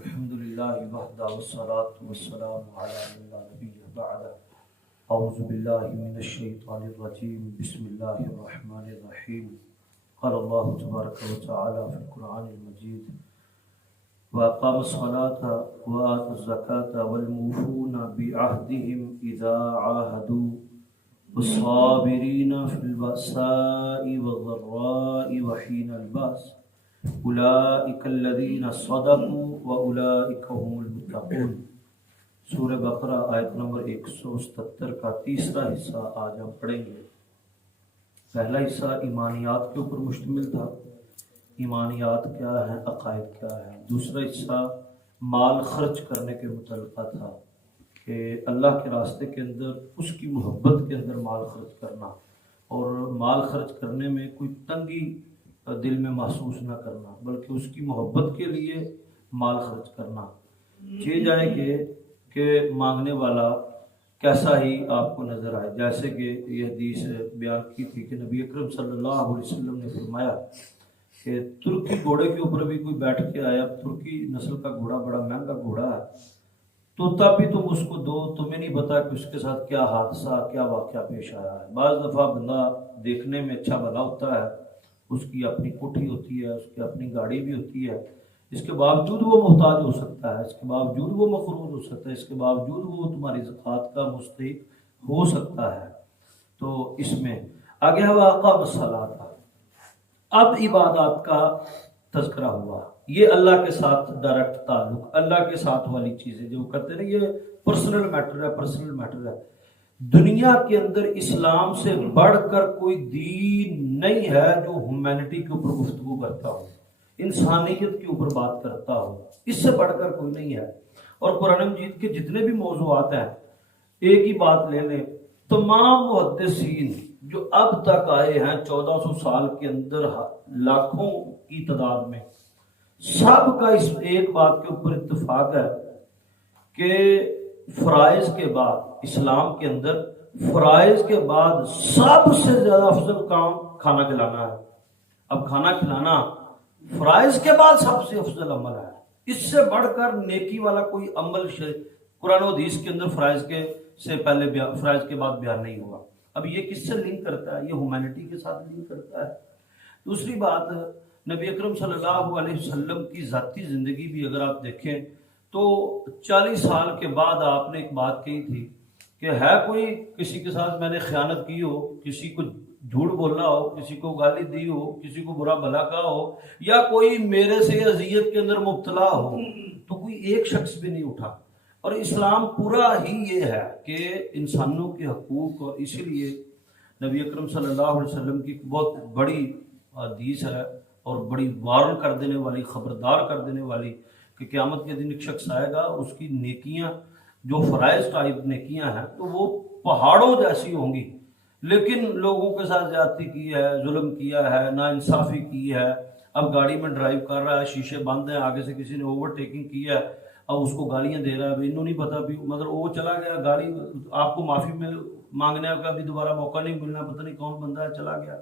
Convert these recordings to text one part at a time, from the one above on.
الحمد لله وحده والصلاة والسلام على من لا نبي بعده. أعوذ بالله من الشيطان الرجيم. بسم الله الرحمن الرحيم. قال الله تبارك وتعالى في القرآن المجيد: وأقام الصلاة وآتوا الزكاة والموفون بعهدهم إذا عاهدوا والصابرين في البأساء والضراء وحين البأس اولئک الذین صدقوا واولئک هم المتقون. سورہ بقرہ آیت نمبر 177 کا تیسرا حصہ آج ہم پڑھیں گے. پہلا حصہ ایمانیات کے اوپر مشتمل تھا. ایمانیات کیا ہیں، عقائد کیا ہیں. دوسرا حصہ مال خرچ کرنے کے متعلق تھا کہ اللہ کے راستے کے اندر اس کی محبت کے اندر مال خرچ کرنا، اور مال خرچ کرنے میں کوئی تنگی دل میں محسوس نہ کرنا، بلکہ اس کی محبت کے لیے مال خرچ کرنا. یہ جائے کہ مانگنے والا کیسا ہی آپ کو نظر آئے. جیسے کہ یہ حدیث بیان کی تھی کہ نبی اکرم صلی اللہ علیہ وسلم نے فرمایا کہ ترکی گھوڑے کے اوپر بھی کوئی بیٹھ کے آیا. ترکی نسل کا گھوڑا بڑا مہنگا گھوڑا ہے، تو تب بھی تم اس کو دو. تمہیں نہیں پتا کہ اس کے ساتھ کیا حادثہ، کیا واقعہ پیش آیا ہے. بعض دفعہ بندہ دیکھنے میں اچھا بھلا ہوتا ہے، اس کی اپنی کوٹھی ہوتی ہے، اس کی اپنی گاڑی بھی ہوتی ہے، اس کے باوجود وہ محتاج ہو سکتا ہے، اس کے باوجود وہ مقروض ہو سکتا ہے، اس کے باوجود وہ تمہاری زکوٰۃ کا مستحق ہو سکتا ہے. تو اس میں آگے ہے واقام الصلاۃ. اب عبادات کا تذکرہ ہوا. یہ اللہ کے ساتھ ڈائریکٹ تعلق، اللہ کے ساتھ والی چیزیں جو کرتے ہیں، یہ پرسنل میٹر ہے. دنیا کے اندر اسلام سے بڑھ کر کوئی دین نہیں ہے جو ہیومینٹی کے اوپر گفتگو کرتا ہو، انسانیت کے اوپر بات کرتا ہو. اس سے بڑھ کر کوئی نہیں ہے. اور قرآن مجید کے جتنے بھی موضوعات ہیں، ایک ہی بات لے لیں، تمام محدثین جو اب تک آئے ہیں 1400 سال کے اندر لاکھوں کی تعداد میں، سب کا اس ایک بات کے اوپر اتفاق ہے کہ فرائض کے بعد، اسلام کے اندر فرائض کے بعد سب سے زیادہ افضل کام کھانا کھلانا ہے. اب کھانا کھلانا فرائض کے بعد سب سے افضل عمل ہے. اس سے بڑھ کر نیکی والا کوئی عمل قرآن و حدیث کے اندر فرائض کے بعد بیان نہیں ہوا. اب یہ کس سے لنک کرتا ہے؟ یہ ہیومینٹی کے ساتھ لنک کرتا ہے. دوسری بات، نبی اکرم صلی اللہ علیہ وسلم کی ذاتی زندگی بھی اگر آپ دیکھیں تو 40 سال کے بعد آپ نے ایک بات کہی تھی کہ ہے کوئی کسی کے ساتھ میں نے خیانت کی ہو، کسی کو جھوٹ بولنا ہو، کسی کو گالی دی ہو، کسی کو برا بھلا کہا ہو، یا کوئی میرے سے اذیت کے اندر مبتلا ہو، تو کوئی ایک شخص بھی نہیں اٹھا. اور اسلام پورا ہی یہ ہے کہ انسانوں کے حقوق. اور اسی لیے نبی اکرم صلی اللہ علیہ وسلم کی بہت بڑی حدیث ہے اور بڑی وارن کر دینے والی، خبردار کر دینے والی، کہ قیامت کے دن ایک شخص آئے گا، اس کی نیکیاں جو فرائض ٹائپ نیکیاں ہیں تو وہ پہاڑوں جیسی ہوں گی، لیکن لوگوں کے ساتھ زیادتی کی ہے، ظلم کیا ہے، ناانصافی کی ہے. اب گاڑی میں ڈرائیو کر رہا ہے، شیشے بند ہیں، آگے سے کسی نے اوور ٹیکنگ کی ہے، اب اس کو گالیاں دے رہا ہے. انہوں نہیں پتا بھی، مگر وہ چلا گیا گاڑی، آپ کو معافی میں مانگنے کا بھی دوبارہ موقع نہیں ملنا، پتہ نہیں کون بندہ ہے، چلا گیا.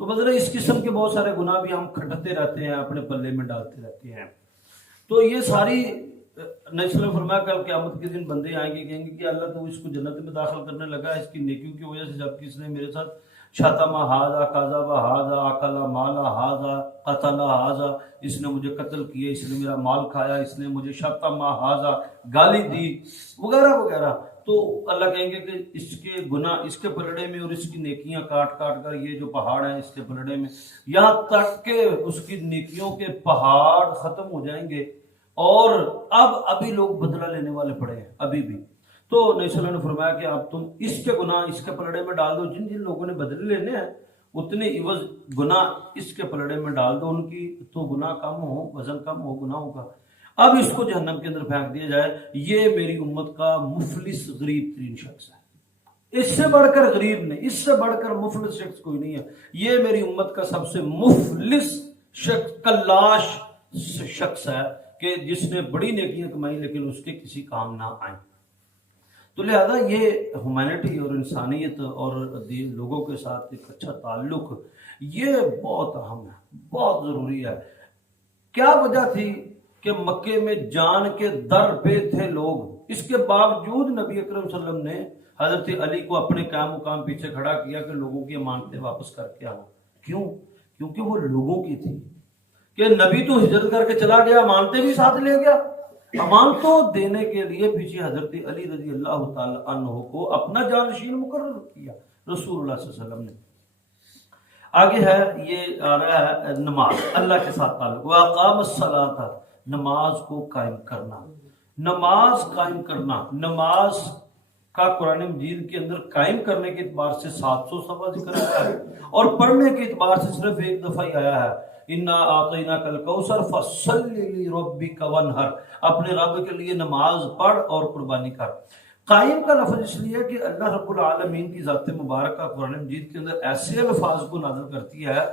تو مطلب اس قسم کے بہت سارے گناہ بھی ہم کھٹتے رہتے ہیں، اپنے پلے میں ڈالتے رہتے ہیں. تو یہ ساری نبی نے فرمایا کل قیامت کے دن بندے آئیں گے، کہیں گے کہ اللہ تو اس کو جنت میں داخل کرنے لگا اس کی نیکیوں کی وجہ سے، جبکہ اس نے میرے ساتھ شاتم ہاذا، کذب ہاذا، اکل مال ہاذا، قتل ہاذا، اس نے مجھے قتل کیا، اس نے میرا مال کھایا، اس نے مجھے شاتم ہاذا، گالی دی، وغیرہ وغیرہ. تو اللہ کہیں گے کہ اس کے گناہ اس کے پلڑے میں اور اس کی نیکیاں کاٹ کاٹ کر یہ جو پہاڑ ہیں اس کے پلڑے میں، یہاں تک کہ اس کی نیکیوں کے پہاڑ ختم ہو جائیں گے. اور ابھی لوگ بدلہ لینے والے پڑے ہیں ابھی بھی. تو نبی صلی اللہ علیہ وسلم نے فرمایا کہ اب تم اس کے گناہ اس کے پلڑے میں ڈال دو، جن جن لوگوں نے بدلے لینے ہیں اتنے عوض گناہ اس کے پلڑے میں ڈال دو ان کی، تو گناہ کم ہو، وزن کم ہو گناہوں کا. اب اس کو جہنم کے اندر پھینک دیا جائے. یہ میری امت کا مفلس غریب ترین شخص ہے. اس سے بڑھ کر غریب نہیں، اس سے بڑھ کر مفلس شخص کوئی نہیں ہے. یہ میری امت کا سب سے مفلس شخص، کلاش شخص ہے کہ جس نے بڑی نیکیاں کمائی لیکن اس کے کسی کام نہ آئیں. تو لہذا یہ ہیومینٹی اور انسانیت اور لوگوں کے ساتھ ایک اچھا تعلق، یہ بہت اہم ہے، بہت ضروری ہے. کیا وجہ تھی کہ مکے میں جان کے در پہ تھے لوگ، اس کے باوجود نبی اکرم صلی اللہ علیہ وسلم نے حضرت علی کو اپنے قائم مقام پیچھے کھڑا کیا کہ لوگوں کی امانتیں واپس کر کے آؤ۔ کیوں؟ کیونکہ وہ لوگوں کی تھی کہ نبی تو ہجرت کر کے چلا گیا، امانتیں بھی ساتھ لے گیا، امانتوں دینے کے لیے پیچھے حضرت علی رضی اللہ تعالی عنہ کو اپنا جانشین مقرر کیا رسول اللہ صلی اللہ علیہ وسلم نے۔ آگے ہے، یہ آ رہا ہے نماز، اللہ کے ساتھ تعلق، وَأَقَامَ الصَّلَاةَ، نماز کو قائم کرنا، نماز قائم کرنا، نماز کا قرآن مجید کے اندر قائم کرنے کے اعتبار سے 700 صفحہ ذکر آیا ہے، اور پڑھنے کے اعتبار سے صرف ایک دفعہ ہی آیا ہے، اِنَّا أَعْطَيْنَاكَ الْكَوْثَرَ فَصَلِّ لِرَبِّكَ وَانْحَرْ، اپنے رب کے لیے نماز پڑھ اور قربانی کر۔ قائم کا لفظ اس لیے کہ اللہ رب العالمین کی ذات مبارکہ قرآن مجید کے اندر ایسے الفاظ کو نازل کرتی ہے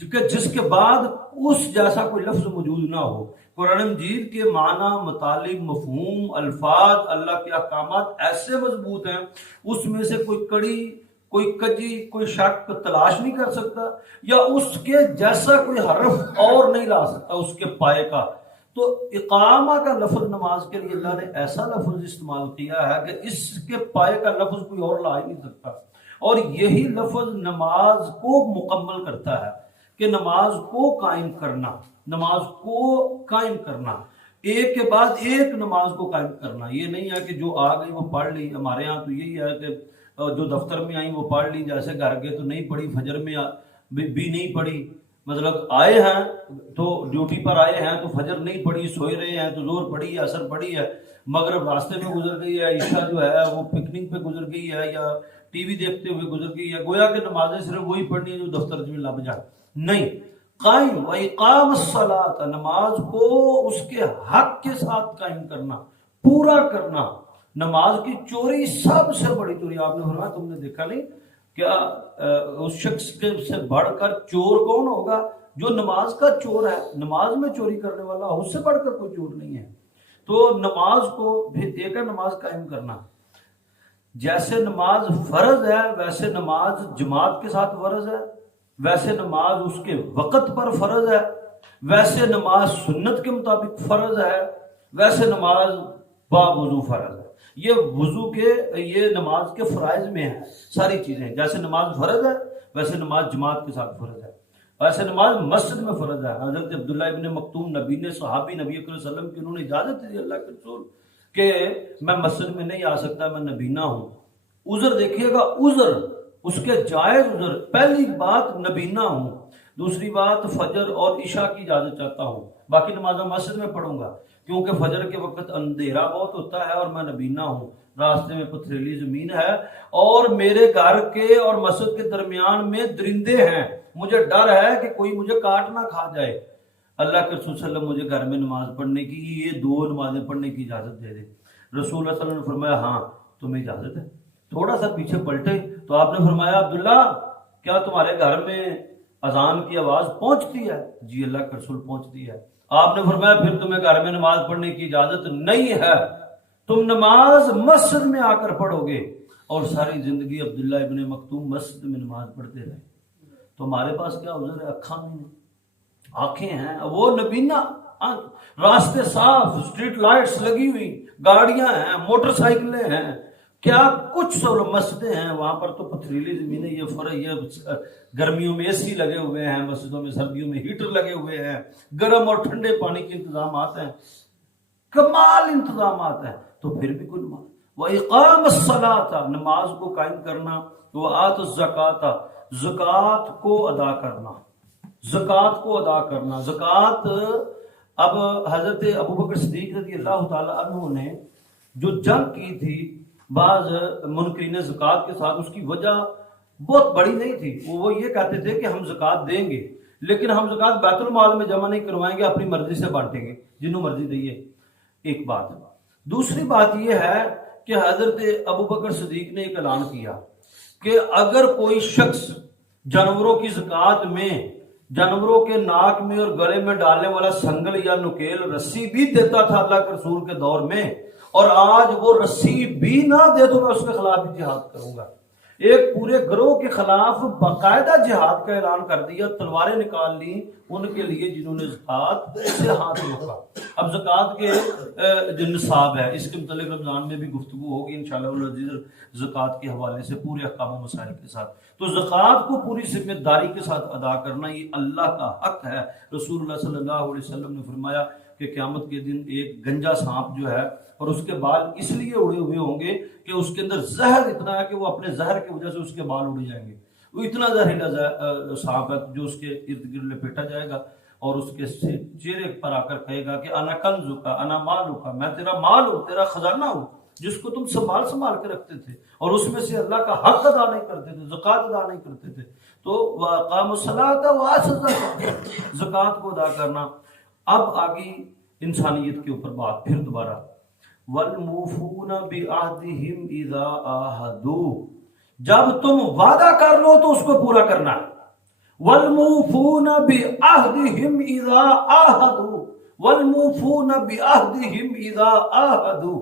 کہ جس کے بعد اس جیسا کوئی لفظ موجود نہ ہو۔ قرآن مجید کے معنی، مطالب، مفہوم، الفاظ، اللہ کے احکامات ایسے مضبوط ہیں، اس میں سے کوئی کڑی، کوئی کجی، کوئی شک تلاش نہیں کر سکتا، یا اس کے جیسا کوئی حرف اور نہیں لا سکتا اس کے پائے کا۔ تو اقامہ کا لفظ نماز کے لیے اللہ نے ایسا لفظ استعمال کیا ہے کہ اس کے پائے کا لفظ کوئی اور لا ہی نہیں سکتا، اور یہی لفظ نماز کو مکمل کرتا ہے کہ نماز کو قائم کرنا، نماز کو قائم کرنا، ایک کے بعد ایک نماز کو قائم کرنا۔ یہ نہیں ہے کہ جو آ گئی وہ پڑھ لی، ہمارے ہاں تو یہی ہے کہ جو دفتر میں آئیں وہ پڑھ لی، جیسے گھر گئے تو نہیں پڑھی، فجر میں بھی نہیں پڑھی، مطلب آئے ہیں تو ڈیوٹی پر آئے ہیں تو فجر نہیں پڑھی، سوئے رہے ہیں تو ظہر پڑھی ہے، عصر پڑھی ہے، مغرب راستے میں گزر گئی ہے، عشاء جو ہے وہ پکنک پہ گزر گئی ہے یا ٹی وی دیکھتے ہوئے گزر گئی ہے، گویا کہ نمازیں صرف وہی پڑھنی ہے جو دفتر میں لب جائے، نہیں۔ قائم و اقام الصلاۃ، نماز کو اس کے حق کے ساتھ قائم کرنا، پورا کرنا۔ نماز کی چوری سب سے بڑی چوری، آپ نے فرمایا تم نے دیکھا نہیں کیا اس شخص سے بڑھ کر چور کون ہوگا؟ جو نماز کا چور ہے، نماز میں چوری کرنے والا، اس سے بڑھ کر کوئی چور نہیں ہے۔ تو نماز کو بھی ایک ہے نماز قائم کرنا، جیسے نماز فرض ہے ویسے نماز جماعت کے ساتھ فرض ہے، ویسے نماز اس کے وقت پر فرض ہے، ویسے نماز سنت کے مطابق فرض ہے، ویسے نماز باوضو فرض ہے۔ یہ وضو کے، یہ نماز کے فرائض میں ہیں ساری چیزیں، جیسے نماز فرض ہے ویسے نماز جماعت کے ساتھ فرض ہے، ویسے نماز مسجد میں فرض ہے۔ حضرت عبداللہ ابن مکتوم نبی نے، صحابی نبی اکرم صلی اللہ علیہ وسلم کی، انہوں نے اجازت دی اللہ کے رسول کہ میں مسجد میں نہیں آ سکتا، میں نبینا ہوں۔ عذر دیکھیے گا، عذر اس کے جائز عذر، پہلی بات نبینا ہوں، دوسری بات فجر اور عشاء کی اجازت چاہتا ہوں، باقی نمازیں مسجد میں پڑھوں گا کیونکہ فجر کے وقت اندھیرا بہت ہوتا ہے اور میں نبینا ہوں، راستے میں پتھریلی زمین ہے اور میرے گھر کے اور مسجد کے درمیان میں درندے ہیں، مجھے ڈر ہے کہ کوئی مجھے کاٹ نہ کھا جائے۔ اللہ کے رسول صلی اللہ علیہ وسلم مجھے گھر میں نماز پڑھنے کی، یہ 2 نمازیں پڑھنے کی اجازت دے دے۔ رسول اللہ صلی اللہ علیہ وسلم نے فرمایا ہاں تمہیں اجازت ہے۔ تھوڑا سا پیچھے پلٹے تو آپ نے فرمایا عبداللہ کیا تمہارے گھر میں اذان کی آواز پہنچتی ہے؟ جی اللہ کے رسول پہنچتی ہے۔ آپ نے فرمایا پھر تمہیں گھر میں نماز پڑھنے کی اجازت نہیں ہے، تم نماز مسجد میں آ کر پڑھو گے۔ اور ساری زندگی عبداللہ ابن مکتوم مسجد میں نماز پڑھتے رہے۔ تو ہمارے پاس کیا عذر ہے؟ آنکھیں ہیں، وہ نبینا، راستے صاف، اسٹریٹ لائٹس لگی ہوئی، گاڑیاں ہیں، موٹر سائیکلیں ہیں، کیا کچھ سب مسجدیں ہیں، وہاں پر تو پتھریلی زمینیں، یہ فرق، یہ گرمیوں میں اے سی لگے ہوئے ہیں مسجدوں میں، سردیوں میں ہیٹر لگے ہوئے ہیں، گرم اور ٹھنڈے پانی کے انتظامات ہیں، کمال انتظامات ہیں، تو پھر بھی کوئی نماز۔ وَإِقَامَ الصَّلَاةَ، نماز کو قائم کرنا، وَآتُ الزَّكَاةَ، زکوٰۃ کو ادا کرنا، زکوٰۃ کو ادا کرنا۔ زکوٰۃ، اب حضرت ابوبکر صدیق رضی اللہ تعالی عنہ نے جو جنگ کی تھی بعض منکرین زکوٰۃ کے ساتھ، اس کی وجہ بہت بڑی نہیں تھی، وہ یہ کہتے تھے کہ ہم زکوٰۃ دیں گے لیکن ہم زکوٰۃ بیت المال میں جمع نہیں کروائیں گے، اپنی مرضی سے بانٹیں گے، جنہوں مرضی دئیے۔ ایک بات۔ دوسری بات یہ ہے کہ حضرت ابوبکر صدیق نے ایک اعلان کیا کہ اگر کوئی شخص جانوروں کی زکوٰۃ میں جانوروں کے ناک میں اور گلے میں ڈالنے والا سنگل یا نکیل رسی بھی دیتا تھا اللہ کے رسول کے دور میں، اور آج وہ رسی بھی نہ دے تو میں اس کے خلاف بھی جہاد کروں گا۔ ایک پورے گروہ کے خلاف باقاعدہ جہاد کا اعلان کر دیا، تلواریں نکال لی ان کے لیے جنہوں نے زکوٰۃ سے ہاتھ روکا۔ اب زکوٰۃ کے جو نصاب ہے اس کے متعلق رمضان میں بھی گفتگو ہوگی انشاءاللہ العزیز، زکوٰۃ کے حوالے سے پورے احکام و مسائل کے ساتھ۔ تو زکوٰۃ کو پوری ذمہ داری کے ساتھ ادا کرنا یہ اللہ کا حق ہے۔ رسول اللہ صلی اللہ علیہ وسلم نے فرمایا کہ قیامت کے دن ایک گنجا سانپ جو ہے اور اس کے بال اس لیے اڑے ہوئے ہوں گے کہ اس کے اندر زہر اتنا ہے کہ وہ اپنے زہر کی وجہ سے اس کے بال اڑ جائیں گے۔ وہ اتنا زہریلا سانپ ہے جو اس کے ارد گرد لپیٹا جائے گا اور اس کے چہرے پر آ کر کہے گا کہ انا کنزک انا مالک، میں تیرا مال ہوں، تیرا خزانہ ہوں جس کو تم سنبھال کے رکھتے تھے اور اس میں سے اللہ کا حق ادا نہیں کرتے تھے، زکوٰۃ ادا نہیں کرتے تھے۔ تو وَأَقَامُوا الصَّلَاةَ وَآتَوُا الزَّكَاةَ، زکوٰۃ کو ادا کرنا۔ اب آگے انسانیت کے اوپر بات پھر دوبارہ، وَالْمُوفُونَ بِعَهْدِهِمْ إِذَا عَاهَدُوا، جب تم وعدہ کر لو تو اس کو پورا کرنا۔ وَالْمُوفُونَ بِعَهْدِهِمْ إِذَا عَاهَدُوا، وَالْمُوفُونَ بِعَهْدِهِمْ إِذَا عَاهَدُوا،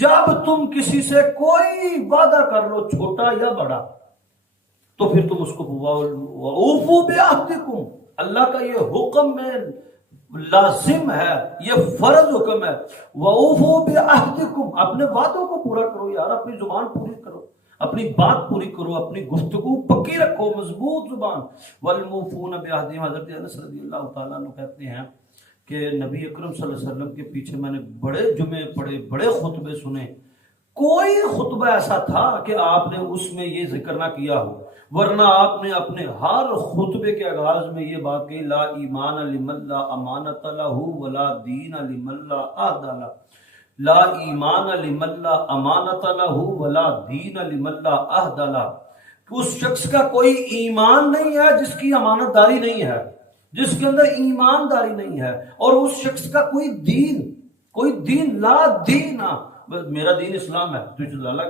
جب تم کسی سے کوئی وعدہ کر لو چھوٹا یا بڑا تو پھر تم اس کو وَأَوْفُوا بِعَهْدِكُمْ، اللہ کا یہ حکم میں لازم ہے، یہ فرض حکم ہے۔ وَأَوْفُوا بِعَهْدِكُمْ، اپنے وعدوں کو پورا کرو یار، اپنی زبان پوری کرو، اپنی بات پوری کرو، اپنی گفتگو پکی رکھو، مضبوط زبان۔ وَالْمُوفُونَ بِعَهْدِهِمْ، حضرت انس رضی اللہ تعالیٰ عنہ کہتے ہیں کہ نبی اکرم صلی اللہ علیہ وسلم کے پیچھے میں نے بڑے جمعے پڑھے، بڑے خطبے سنے، کوئی خطبہ ایسا تھا کہ آپ نے اس میں یہ ذکر نہ کیا ہو، ورنہ آپ نے اپنے ہر خطبے کے آغاز میں یہ بات کہی، لا ایمان لمن لا امانت لہ ولا دین لمن لا عہد لہ، لا ایمان لمن لا امانت لہ ولا دین لمن لا عہد لہ، کہ اس شخص کا کوئی ایمان نہیں ہے جس کی امانت داری نہیں ہے، جس کے اندر ایمانداری نہیں ہے، اور اس شخص کا کوئی دین لا دین، میرا دین اسلام ہے،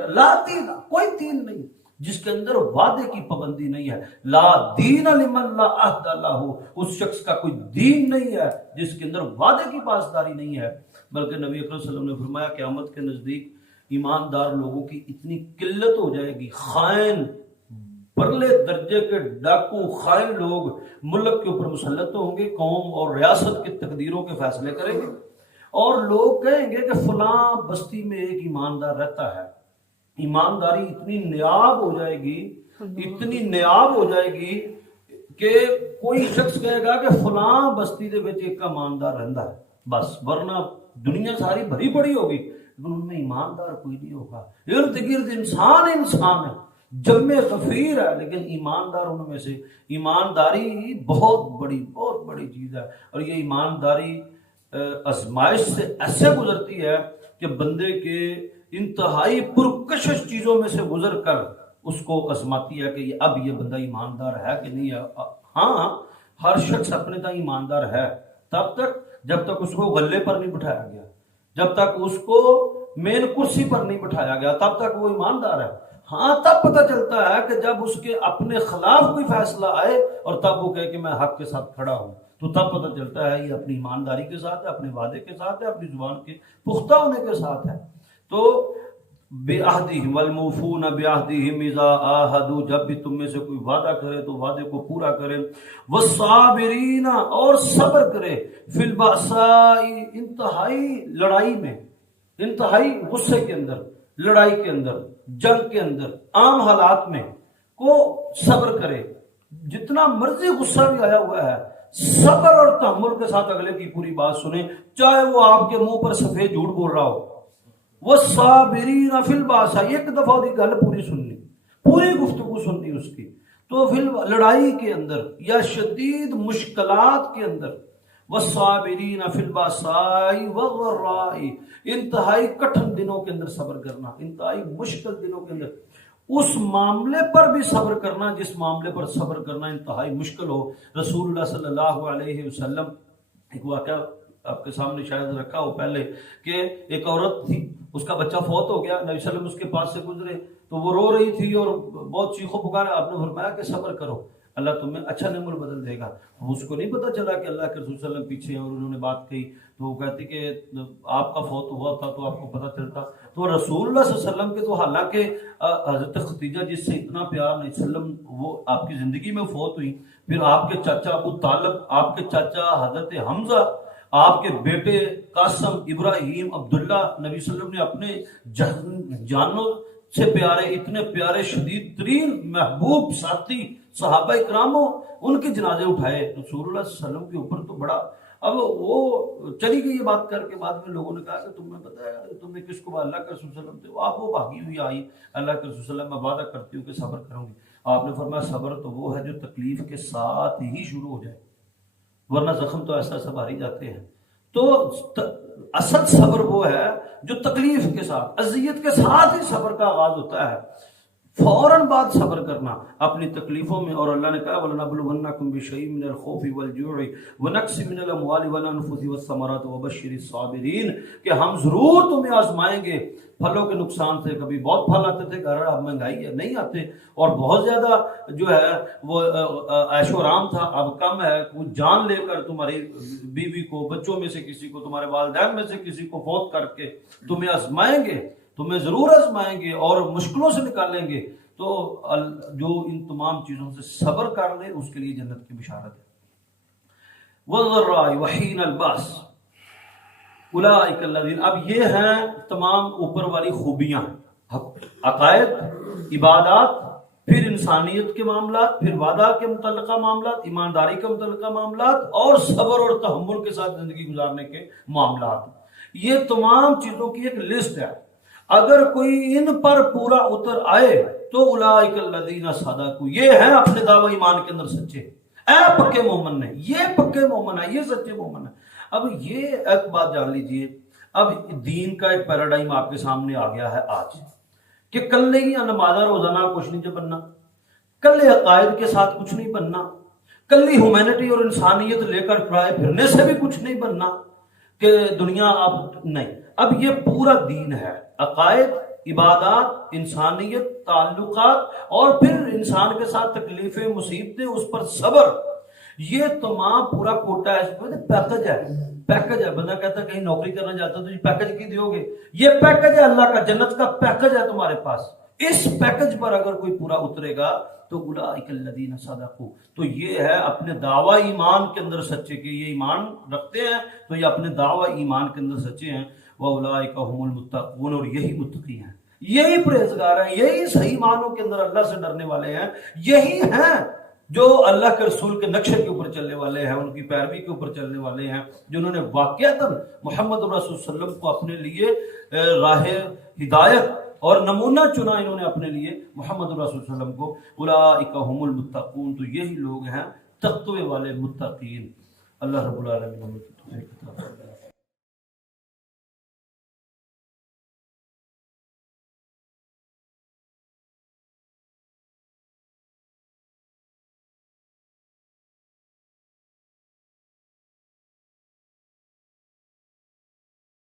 لا دین، کوئی دین نہیں جس کے اندر وعدے کی پابندی نہیں ہے۔ لا دین لمن لا عہد لہ، اس شخص کا کوئی دین نہیں ہے جس کے اندر وعدے کی پاسداری نہیں ہے۔ بلکہ نبی اکرم صلی اللہ علیہ وسلم نے فرمایا قیامت کے نزدیک ایماندار لوگوں کی اتنی قلت ہو جائے گی، خائن پرلے درجے کے ڈاکو خائن لوگ ملک کے اوپر مسلط ہوں گے، قوم اور ریاست کی تقدیروں کے فیصلے کریں گے، اور لوگ کہیں گے کہ فلاں بستی میں ایک ایماندار رہتا ہے۔ ایمانداری اتنی نیاب ہو جائے گی، اتنی نیاب ہو جائے گی کہ کوئی شخص کہے گا کہ فلاں بستی دے وچ ایک ایماندار رہندا ہے بس، ورنہ دنیا ساری بھری پڑی ہوگی لیکن ان میں ایماندار کوئی نہیں ہوگا۔ ارد گرد انسان ہے، جمع غفیر ہے، لیکن ایماندار ان میں سے، ایمانداری بہت بڑی چیز ہے، اور یہ ایمانداری آزمائش سے ایسے گزرتی ہے کہ بندے کے انتہائی پرکشش چیزوں میں سے گزر کر اس کو آزماتی ہے کہ اب یہ بندہ ایماندار ہے کہ نہیں ہے۔ ہاں، ہر شخص اپنے تک ایماندار ہے تب تک جب تک اس کو غلے پر نہیں بٹھایا گیا، جب تک اس کو مین کرسی پر نہیں بٹھایا گیا تب تک وہ ایماندار ہے۔ ہاں، تب پتہ چلتا ہے کہ جب اس کے اپنے خلاف کوئی فیصلہ آئے اور تب وہ کہے کہ میں حق کے ساتھ کھڑا ہوں، تو تب پتہ چلتا ہے یہ اپنی ایمانداری کے ساتھ ہے، اپنے وعدے کے ساتھ ہے، اپنی زبان کے پختہ ہونے کے ساتھ ہے۔ تو بعہدہم، والموفون بعہدہم اذا عاہدوا، جب بھی تم میں سے کوئی وعدہ کرے تو وعدے کو پورا کرے، والصابرین، اور صبر کرے، فی البأساء، انتہائی لڑائی میں، انتہائی غصے کے اندر، لڑائی کے اندر، جنگ کے اندر، عام حالات میں کو صبر کرے، جتنا مرضی غصہ بھی آیا ہوا ہے صبر اور تحمل کے ساتھ اگلے کی پوری بات سنیں، چاہے وہ آپ کے منہ پر سفید جھوٹ بول رہا ہو۔ والصابرین فی البأساء، ایک دفعہ دی گل پوری سننی، پوری گفتگو سننی اس کی، تو پھر لڑائی کے اندر یا شدید مشکلات کے اندر، والصابرین فی البأساء والضراء، انتہائی کٹھن دنوں کے اندر صبر کرنا، انتہائی مشکل دنوں کے اندر اس معاملے پر بھی صبر کرنا جس معاملے پر صبر کرنا انتہائی مشکل ہو۔ رسول اللہ صلی اللہ علیہ وسلم، ایک واقعہ آپ کے سامنے شاید رکھا ہو پہلے، کہ ایک عورت تھی، اس کا بچہ فوت ہو گیا، نبی صلی اللہ علیہ وسلم اس کے پاس سے گزرے تو وہ رو رہی تھی اور بہت چیخو پکار، آپ نے فرمایا کہ صبر کرو، اللہ تمہیں اچھا نعمت بدل دے گا. اس کو نہیں پتا چلا کہ اللہ کے رسول صلی اللہ علیہ وسلم پیچھے ہیں اور انہوں نے بات کہی تو وہ کہتی کہ آپ کا فوت ہوا تھا تو آپ کو پتا چلتا. تو رسول اللہ صلی اللہ علیہ وسلم کے تو حالانکہ حضرت خدیجہ جس سے اتنا پیار نہیں وسلم وہ آپ کی زندگی میں فوت ہوئی، پھر آپ کے چاچا ابو طالب، آپ کے چاچا حضرت حمزہ، آپ کے بیٹے قاسم، ابراہیم، عبداللہ، نبی صلی اللہ علیہ وسلم نے اپنے جانوں سے پیارے، اتنے پیارے، شدید ترین محبوب ساتھی صحابہ اکراموں ان کے جنازے اٹھائے رسول اللہ صلی اللہ علیہ وسلم کے اوپر. تو بڑا اب وہ چلی گئی یہ بات کر کے، بعد میں لوگوں نے کہا کہ تمہیں پتا ہے تم نے کس کو، اللہ کے رسول صلی اللہ علیہ وسلم تھے. آپ وہ بھاگی ہوئی آئی، اللہ کے رسول صلی اللہ علیہ وسلم میں وعدہ کرتی ہوں کہ صبر کروں گی. آپ نے فرمایا صبر تو وہ ہے جو تکلیف کے ساتھ ہی شروع ہو جائے، ورنہ زخم تو ایسا ایسا بھاری جاتے ہیں. تو اصل صبر وہ ہے جو تکلیف کے ساتھ، اذیت کے ساتھ ہی صبر کا آغاز ہوتا ہے. فوراً بعد صبر کرنا اپنی تکلیفوں میں. اور اللہ نے کہا وَلَنَبْلُوَنَّكُمْ بِشَيْءٍ مِّنَ الْخَوْفِ وَالْجُوعِ وَنَقْصٍ مِّنَ الْأَمْوَالِ وَالْأَنفُسِ وَالثَّمَرَاتِ وَبَشِّرِ الصَّابِرِينَ کہ ہم ضرور تمہیں آزمائیں گے. پھلوں کے نقصان سے کبھی بہت پھل آتے تھے گھر، اب مہنگائی ہے نہیں آتے، اور بہت زیادہ جو ہے وہ عیش و آرام تھا اب کم ہے. وہ جان لے کر تمہاری بیوی کو، بچوں میں سے کسی کو، تمہارے والدین میں سے کسی کو فوت کر کے تمہیں آزمائیں گے، تمہیں ضرور آزمائیں گے اور مشکلوں سے نکالیں گے. تو جو ان تمام چیزوں سے صبر کر لے اس کے لیے جنت کی بشارت ہے. وَالضَّرَّاءِ وَحِينَ الْبَأْسِ اولئک الذین. اب یہ ہیں تمام اوپر والی خوبیاں، عقائد، عبادات، پھر انسانیت کے معاملات، پھر وعدہ کے متعلقہ معاملات، ایمانداری کے متعلقہ معاملات، اور صبر اور تحمل کے ساتھ زندگی گزارنے کے معاملات. یہ تمام چیزوں کی ایک لسٹ ہے. اگر کوئی ان پر پورا اتر آئے تو اولئک الذین صدقوا، یہ ہیں اپنے دعوی ایمان کے اندر سچے. اے پکے مومن نے، یہ پکے مومن ہے، یہ سچے مومن ہے. اب یہ ایک بات جان لیجئے، اب دین کا ایک پیراڈائم آپ کے سامنے آ گیا ہے آج کہ کلے ہی نمازہ روزانہ کچھ نہیں بننا، کلے عقائد کے ساتھ کچھ نہیں بننا، کلی ہیومینٹی اور انسانیت لے کر پھرنے سے بھی کچھ نہیں بننا کہ دنیا اب نہیں. اب یہ پورا دین ہے، عقائد، عبادات، انسانیت، تعلقات، اور پھر انسان کے ساتھ تکلیفیں، مصیبتیں، اس پر صبر. یہ تمام پورا کوٹا ہے، پیکج ہے. پیکج ہے. بندہ کہتا ہے کہیں نوکری کرنا چاہتا تو پیکج کی دیو گے، یہ پیکج ہے اللہ کا، جنت کا پیکج ہے تمہارے پاس. اس پیکج پر اگر کوئی پورا اترے گا تو اولئک الذین صدقوا، تو یہ ہے اپنے دعوی ایمان کے اندر سچے، کہ یہ ایمان رکھتے ہیں تو یہ اپنے دعوی ایمان کے اندر سچے ہیں. وَأُولَٰئِكَ هُمُ الْمُتَّقُونَ، اور یہی متقی ہیں، یہی پرہیزگار ہیں، یہی صحیح معنوں کے اندر اللہ سے ڈرنے والے ہیں، یہی ہیں جو اللہ کے رسول کے نقشے کے اوپر چلنے والے ہیں، ان کی پیروی کے اوپر چلنے والے ہیں، جنہوں نے واقعتاً محمد رسول صلی اللہ علیہ وسلم کو اپنے لیے راہ ہدایت اور نمونہ چنا انہوں نے اپنے لیے محمد رسول صلی اللہ علیہ وسلم کو. اولئک هم المتقون، تو یہی لوگ ہیں تقوی والے متقین. اللہ رب العالمین ہمیں توفیق عطا فرمائے.